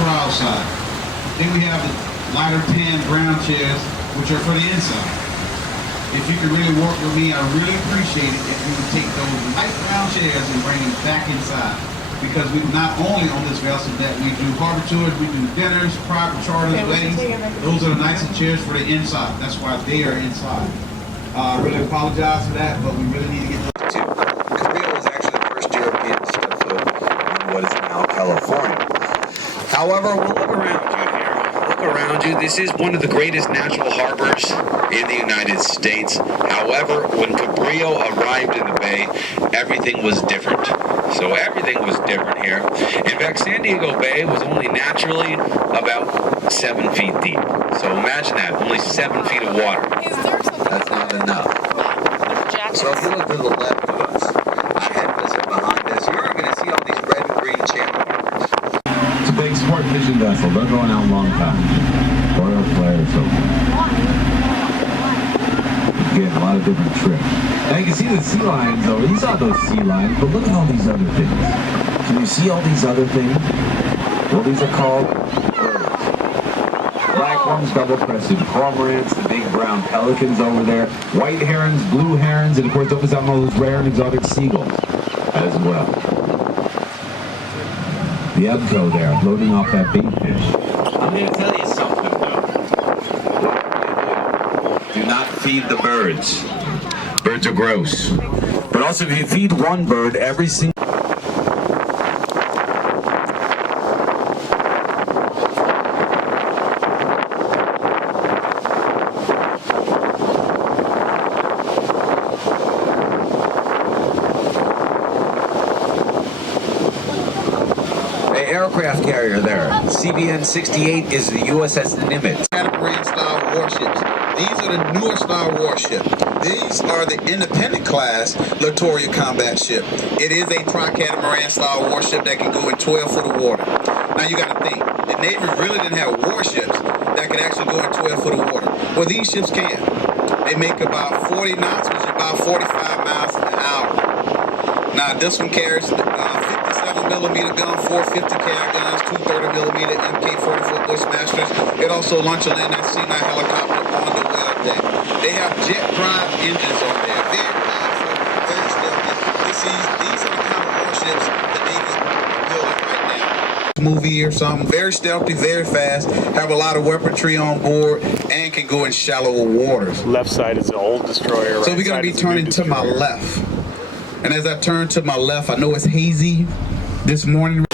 for outside. Then we have the lighter tan brown chairs, which are for the inside. If you could really work with me, I really appreciate it if you would take those light brown chairs and bring them back inside. Because we not only on this vessel that we do harbor tours, we do dinners, private charters, weddings. Those are the nicest chairs for the inside. That's why they are inside. I really apologize for that, but we really need to get those too. Cabrillo was actually the first European ship to what is now California. However, we'll look around you here. Look around you. This is one of the greatest natural harbors in the United States. However, when Cabrillo arrived in the bay, everything was different. So everything was different here. In fact, San Diego Bay was only naturally about 7 feet deep. So imagine that, only 7 feet of water. That's not enough. So if you look to the left of us, ahead of us and behind us, you're going to see all these red and green channel markers. It's a big sport fishing vessel. They're going out a long time. Royal Flair, so again, a lot of different trips. Now you can see the sea lions over. You saw those sea lions, but look at all these other things. Can you see all these other things? Well, these are called birds. Black ones, double-crested cormorants, the big brown pelicans over there, white herons, blue herons, and of course those are those rare and exotic seagulls as well. The Ebco there, loading off that bait fish. I'm going to tell you something, though. Do not feed the birds. Birds are gross. But also, if you feed one bird, every single... aircraft carrier there. CVN-68 is the USS Nimitz. Catamaran-style warships. These are the newer style warships. These are the independent class Littoral combat ship. It is a tri-catamaran-style warship that can go in 12 foot of water. Now you got to think, the Navy really didn't have warships that could actually go in 12 foot of water. Well, these ships can. They make about 40 knots, which is about 45 miles an hour. Now this one carries 57mm gun, 450 cal guns, 230mm MK-44 Bushmasters. It also launch and land that C-9 helicopter on the well deck. They have jet drive engines on there. Very powerful, very stealthy. These are the kind of warships the Navy building right now. Movie or something. Very stealthy, very fast, have a lot of weaponry on board, and can go in shallower waters. Left side is the old destroyer. So we're going to be turning to my left. And as I turn to my left, I know it's hazy this morning.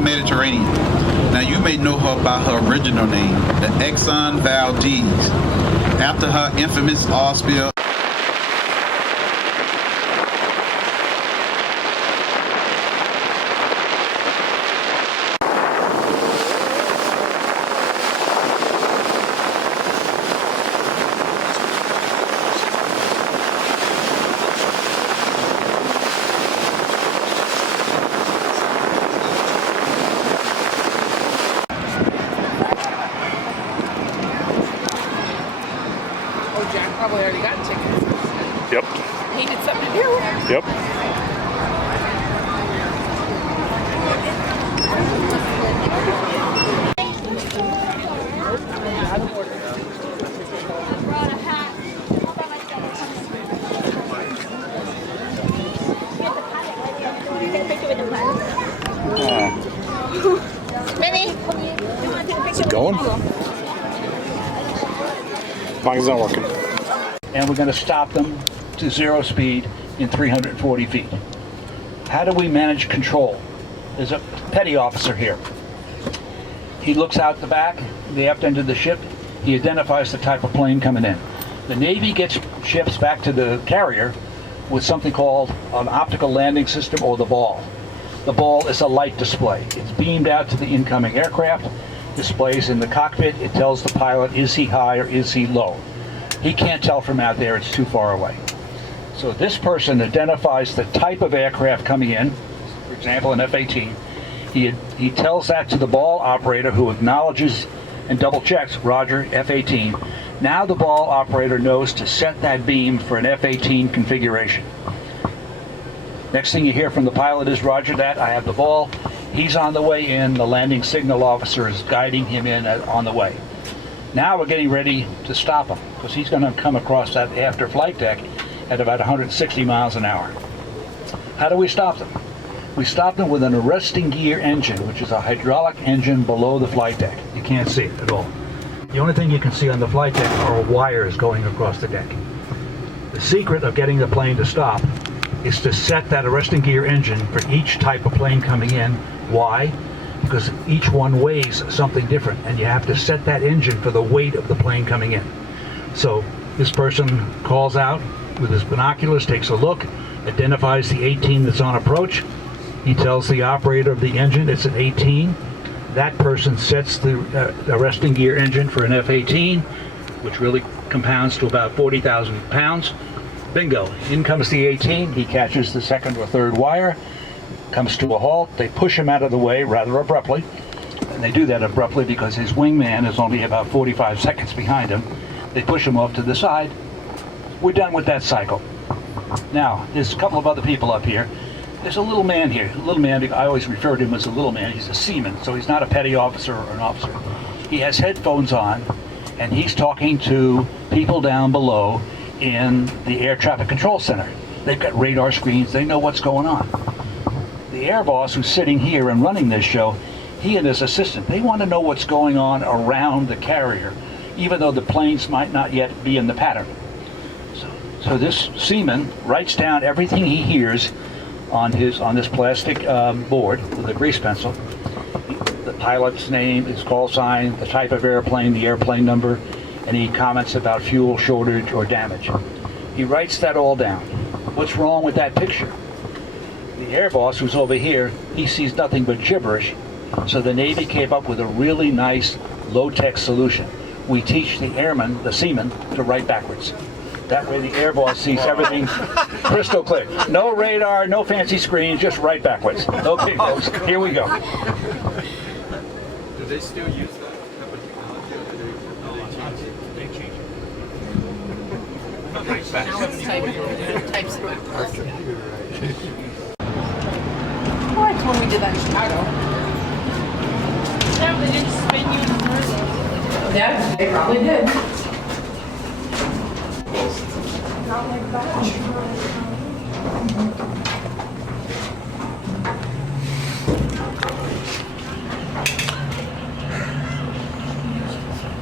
Mediterranean. Now you may know her by her original name, the Exxon Valdez, after her infamous oil spill. Jack probably already got tickets. Yep. He did something to do with it. Yep. Is it going? As long as it's not working. And we're going to stop them to 0 speed in 340 feet. How do we manage control? There's a petty officer here. He looks out the back, the aft end of the ship. He identifies the type of plane coming in. The Navy gets ships back to the carrier with something called an optical landing system, or the ball. The ball is a light display. It's beamed out to the incoming aircraft, displays in the cockpit. It tells the pilot, is he high or is he low? He can't tell from out there, it's too far away. So this person identifies the type of aircraft coming in, for example, an F-18. He tells that to the ball operator, who acknowledges and double checks, Roger, F-18. Now the ball operator knows to set that beam for an F-18 configuration. Next thing you hear from the pilot is, Roger that, I have the ball. He's on the way in, the landing signal officer is guiding him in on the way. Now we're getting ready to stop him, because he's going to come across that after flight deck at about 160 miles an hour. How do we stop them? We stop them with an arresting gear engine, which is a hydraulic engine below the flight deck. You can't see it at all. The only thing you can see on the flight deck are wires going across the deck. The secret of getting the plane to stop is to set that arresting gear engine for each type of plane coming in. Why? Because each one weighs something different, and you have to set that engine for the weight of the plane coming in. So this person calls out with his binoculars, takes a look, identifies the 18 that's on approach. He tells the operator of the engine it's an 18. That person sets the arresting gear engine for an F-18, which really compounds to about 40,000 pounds. Bingo, in comes the 18, he catches the second or third wire, comes to a halt, they push him out of the way rather abruptly, and they do that abruptly because his wingman is only about 45 seconds behind him. They push him off to the side. We're done with that cycle. Now, there's a couple of other people up here. There's a little man here, a little man, I always refer to him as a little man, he's a seaman, so he's not a petty officer or an officer. He has headphones on, and he's talking to people down below in the air traffic control center. They've got radar screens, they know what's going on. The air boss who's sitting here and running this show, he and his assistant, they want to know what's going on around the carrier, even though the planes might not yet be in the pattern. So this seaman writes down everything he hears on this plastic board with a grease pencil. The pilot's name, his call sign, the type of airplane, the airplane number, and he comments about fuel shortage or damage. He writes that all down. What's wrong with that picture? The air boss, who's over here, he sees nothing but gibberish, so the Navy came up with a really nice low-tech solution. We teach the airman, the seaman, to write backwards. That way the air boss sees everything crystal clear. No radar, no fancy screens, just right backwards. Okay, folks, here we go. Do they still use that type of technology, or do they change it? Now it's types it backwards. Oh, I told we did that in Chicago. Yeah, they didn't spin you in the first. Yeah, they probably did. Not like that.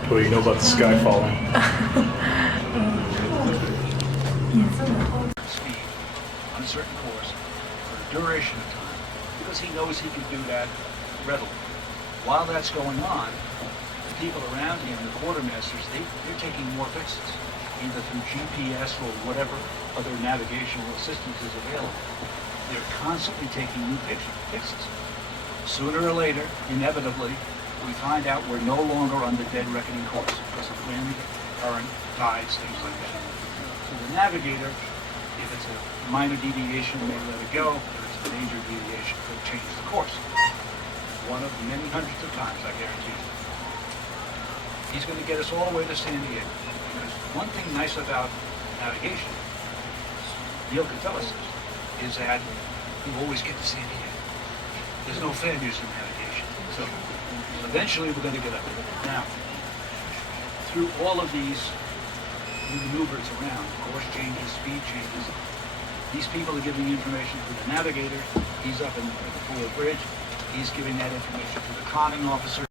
What do you know about the sky falling? Speed on a certain course for a duration of time, because he knows he can do that readily. While that's going on, the people around him, the quartermasters, they're taking more fixes, either through GPS or whatever other navigational assistance is available. They're constantly taking new fixes. Sooner or later, inevitably, we find out we're no longer on the dead reckoning course because of wind, current, tides, things like that. So the navigator, if it's a minor deviation, may let it go. If it's a major deviation, could change the course. One of many hundreds of times, I guarantee you. He's going to get us all the way to San Diego. Because one thing nice about navigation, Neil can tell us this, is that you always get to San Diego. There's no failures in navigation. So eventually we're going to get up there. Now, through all of these maneuvers around, course changes, speed changes, these people are giving information to the navigator. He's up in the forward bridge. He's giving that information to the conning officer.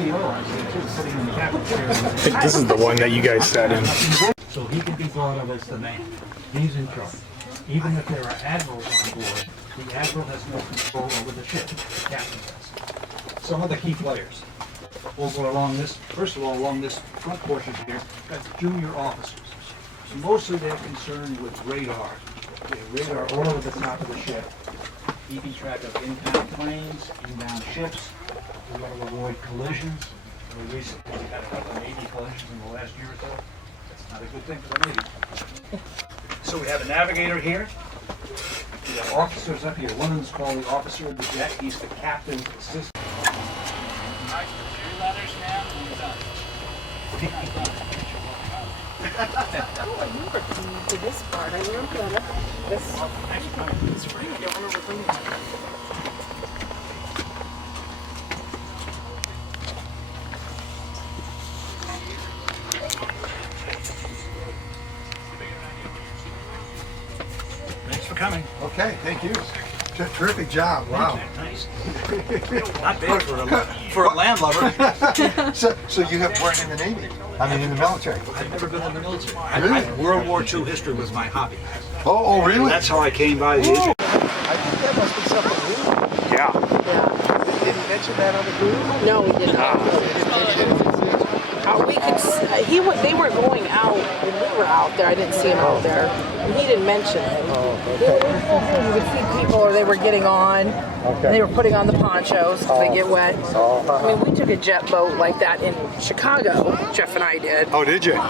CO, I said, too, sitting in the cafeteria. I think this is the one that you guys sat in. So he can be thought of as the man. He's in charge. Even if there are admirals on board, the admiral has no control over the ship. The captain does. Some of the key players. Over along this, first of all, along this front portion here, got junior officers. Mostly they're concerned with radar. They have radar all over the top of the ship, keeping track of inbound planes, inbound ships. We want to avoid collisions. We recently had a couple of Navy collisions in the last year or so. That's not a good thing for the Navy. So we have a navigator here. We have officers up here. One of them's called the officer of the jet. He's the captain's assistant. To this part, I remember that. This spring, I don't remember bringing that. Thanks for coming. Okay, thank you. Terrific job. Wow. Nice. Not bad for a landlubber. So you weren't in the Navy? I mean, in the military? I've never been in the military. Really? World War II history was my hobby. Oh, really? That's how I came by the issue. I think that must be something new. Yeah. Didn't mention that on the cruise? No, we did not. We could. They were going out when we were out there. I didn't see him out there, and he didn't mention it. Oh, You would see people, or they were getting on. Okay. And they were putting on the ponchos because they get wet. I mean, we took a jet boat like that in Chicago. Jeff and I did. Oh, did you?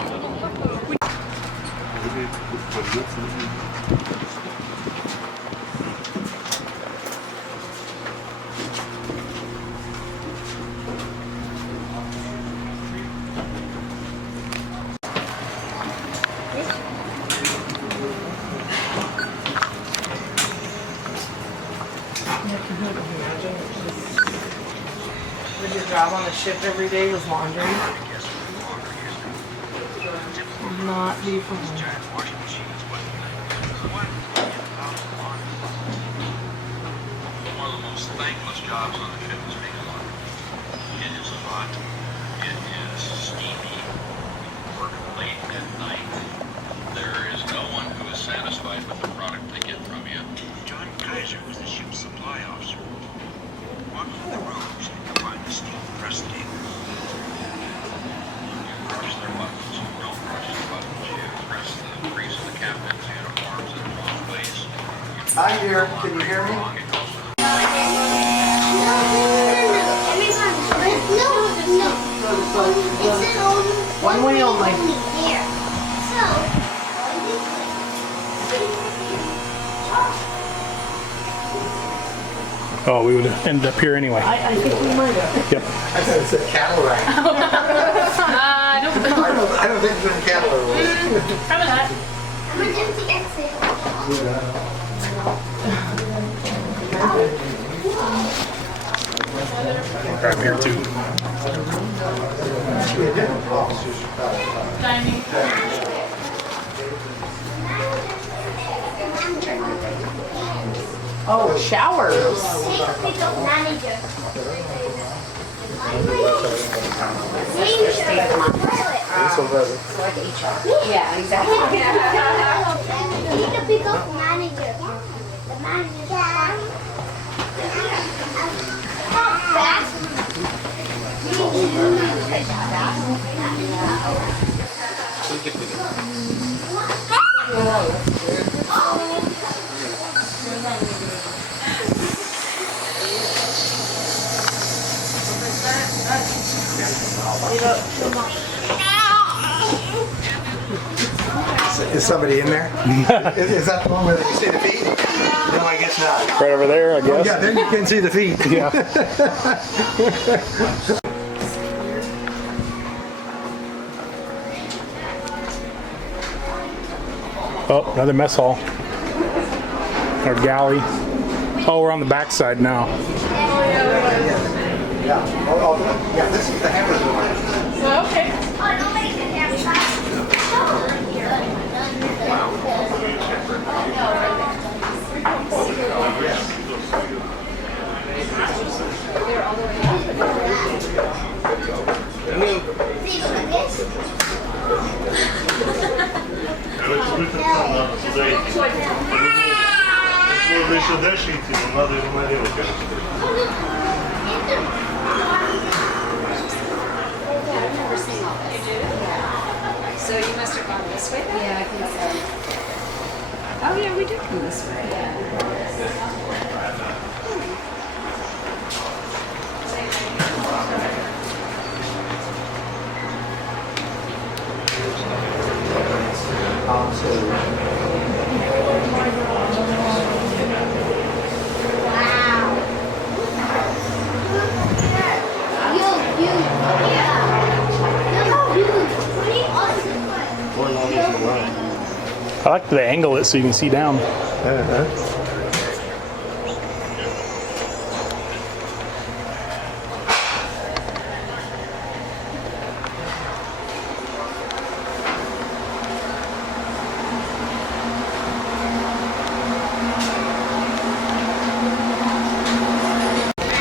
Would your job on the ship every day was laundry? Not be from One of the most thankless jobs on the ship is being a laundry. It is hot. It is steamy. Work late at night. There is no one who is satisfied with the product they get from you. John Kaiser was the ship's supply officer. Walk through the rooms and you'll find the steel press table. You crush their buttons. You don't crush the buttons. You press the crease of the captain's uniforms in both ways. Hi, dear. Can you hear me? one way only. Oh, we would end up here anyway. I think we might have. Yep. I thought it said cattle ranch. I don't think it's been cattle ranch. Probably not. Emergency exit. Grab here too. Dining. Oh, showers. Manager. Yeah, exactly. You need to pick up manager. The manager. Is somebody in there? Is that the one where you can see the feet? No, I guess not. Right over there, I guess. Yeah, then you can see the feet. Yeah. Oh, another mess hall. Or galley. Oh, we're on the back side now. Yeah. Oh, yeah, this is the hammer's one. Okay. Ще дальше идти, но надо его налево, конечно. So you must have gone this way then? Yeah, I think so. Oh yeah, we did come this way. I like the angle it so you can see down. Hey,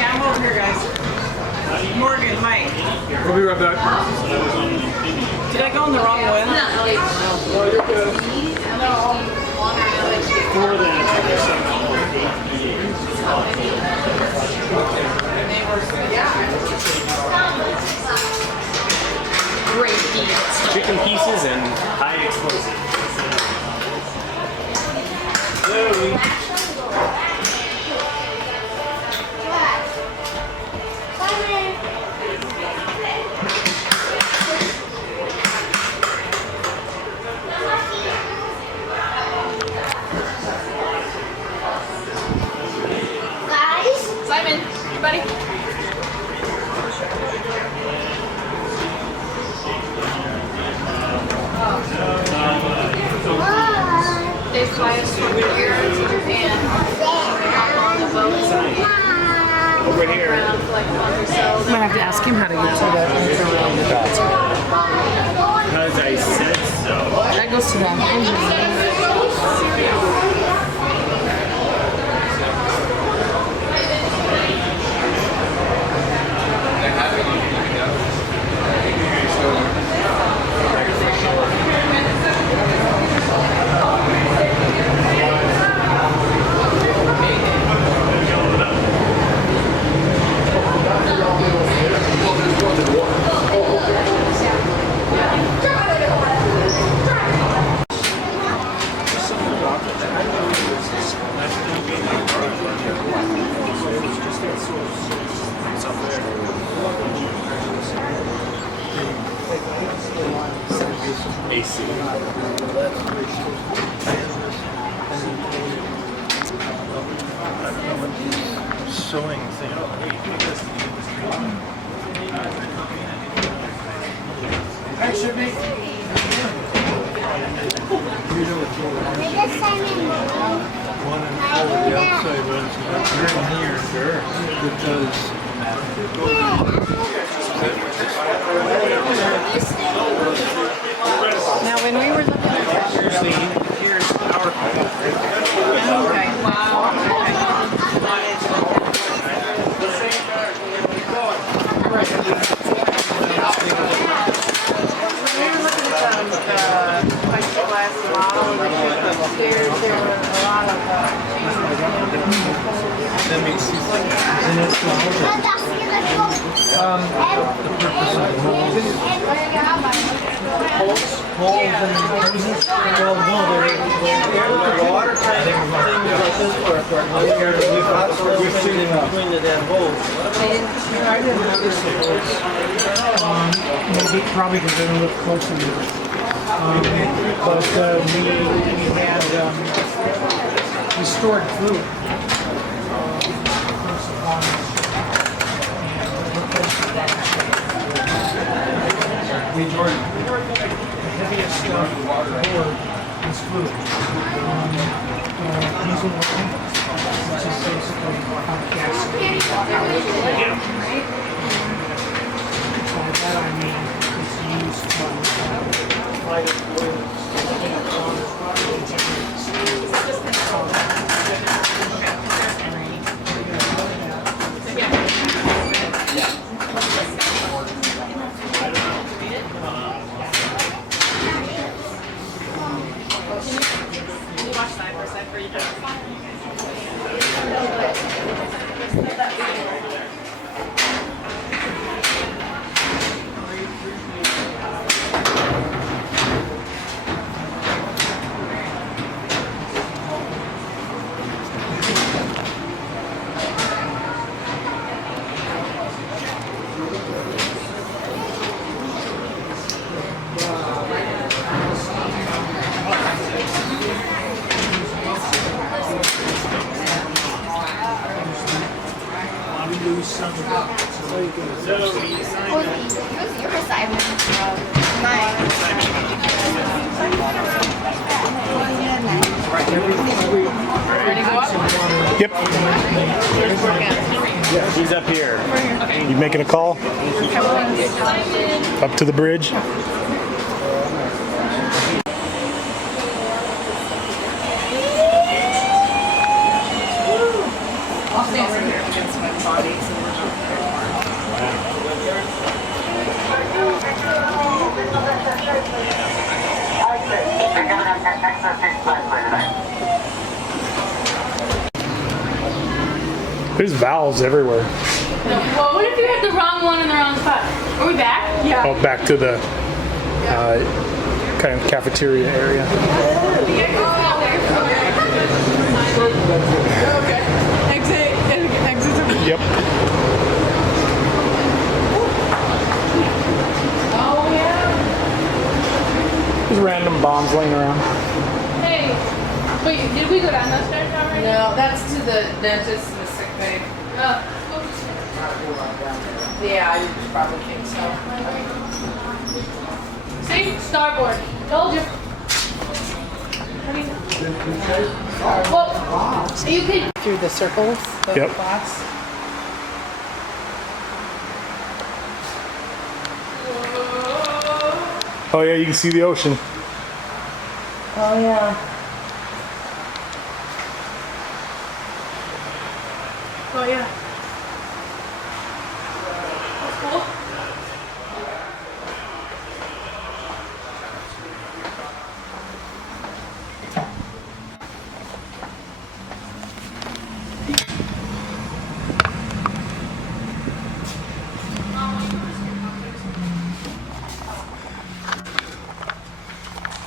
I'm over here, guys. Morgan, Mike. We'll be right back. Did I go in the wrong way? No, you're good. Great deals. Chicken pieces and high explosive. Simon, you buddy. They fly us from here and on the boat. Over here. I'm gonna have to ask him how to get to that roundabout. Because I said so. That goes to the AC. Sewing thing. Should be. One and four, the outside ones are in here, sure. Because Now, when we were looking at that, here's our okay, wow. When we were looking at the plexiglass model and the upstairs, there were a lot of that makes sense. Holes and hoses. Well, no, they're watertight things like this work. We're sitting between the damn holes. I didn't notice the holes. Maybe probably because they don't look close enough. But we stored food. We enjoyed it. The heaviest stuff aboard is food. Diesel oil, which is basically hot gasoline. By that I mean it's used for lighted boilers, Your assignment. Yep. He's up here. You making a call? Up to the bridge? I'll stand right here against my body. So There's valves everywhere. Well, what if you had the wrong one in the wrong spot? Are we back? Yeah. Oh, back to the kind of cafeteria area. okay. Exit. Yep. Oh, yeah. There's random bombs laying around. Hey, wait, did we go down those stairs already? No, that's to the dentist and the sick bay. Oh. Yeah, I probably think so. See? Starboard. Told you. Well, you can. Through the circles, the Yep. spots. Oh yeah, you can see the ocean. Oh yeah. Oh, yeah. That's cool.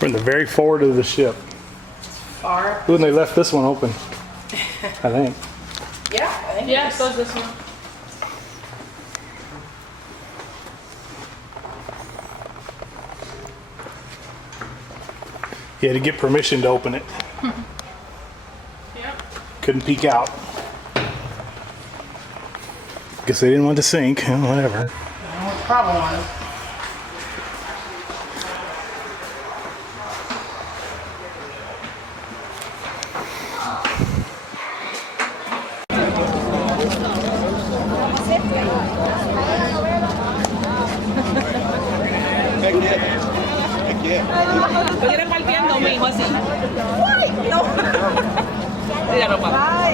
We're in the very forward of the ship. Far. Ooh, and they left this one open. I think. Yeah, I think. Yeah, so is this one. You had to get permission to open it. Yep. Couldn't peek out. Guess they didn't want to sink. Whatever. Problem was. Lo viene partiendo, mijo, así. ¡Ay! No. Míralo, papá.